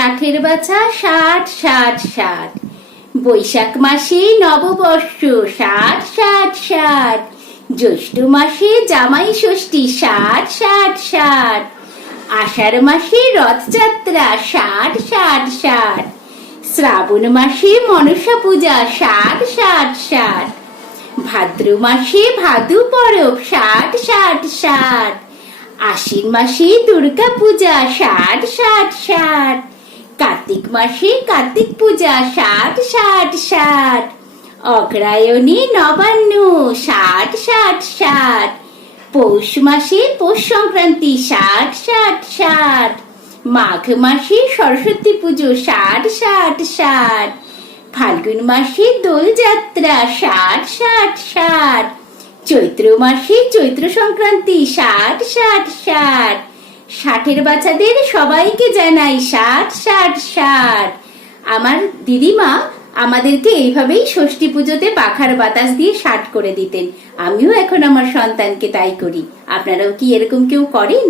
ষাটের বাছা 60 60 60। বৈশাখ মাসে নববর্ষ 60 60 60। জ্যৈষ্ঠ মাসে জামাই ষষ্ঠী 60 60 60। আষাঢ় মাসে রথযাত্রা 60 60 60। শ্রাবণ মাসে মনসা পূজা 60 60 60। ভাদ্র মাসে ভাদু পরব 60 60 60। আশ্বিন মাসে দুর্গা পূজা 60 60 60। কার্তিক মাসে কার্তিক পূজা 60 60 60। অগ্রায়ণে নবান্ন 60 60 60। পৌষ মাসে পৌষ সংক্রান্তি 60 60 60। মাঘ মাসে সরস্বতী পুজো 60 60 60। ফাল্গুন মাসে দোল যাত্রা 60 60 60। চৈত্র মাসে চৈত্র সংক্রান্তি 60 60 60। ষাটের বাচ্চাদের সবাইকে জানাই 60 60 60। আমার দিদিমা আমাদেরকে এইভাবেই ষষ্ঠী পুজোতে পাখার বাতাস দিয়ে 60 করে দিতেন। আমিও এখন আমার সন্তানকে তাই করি। আপনারাও কি এরকম কেউ করেন?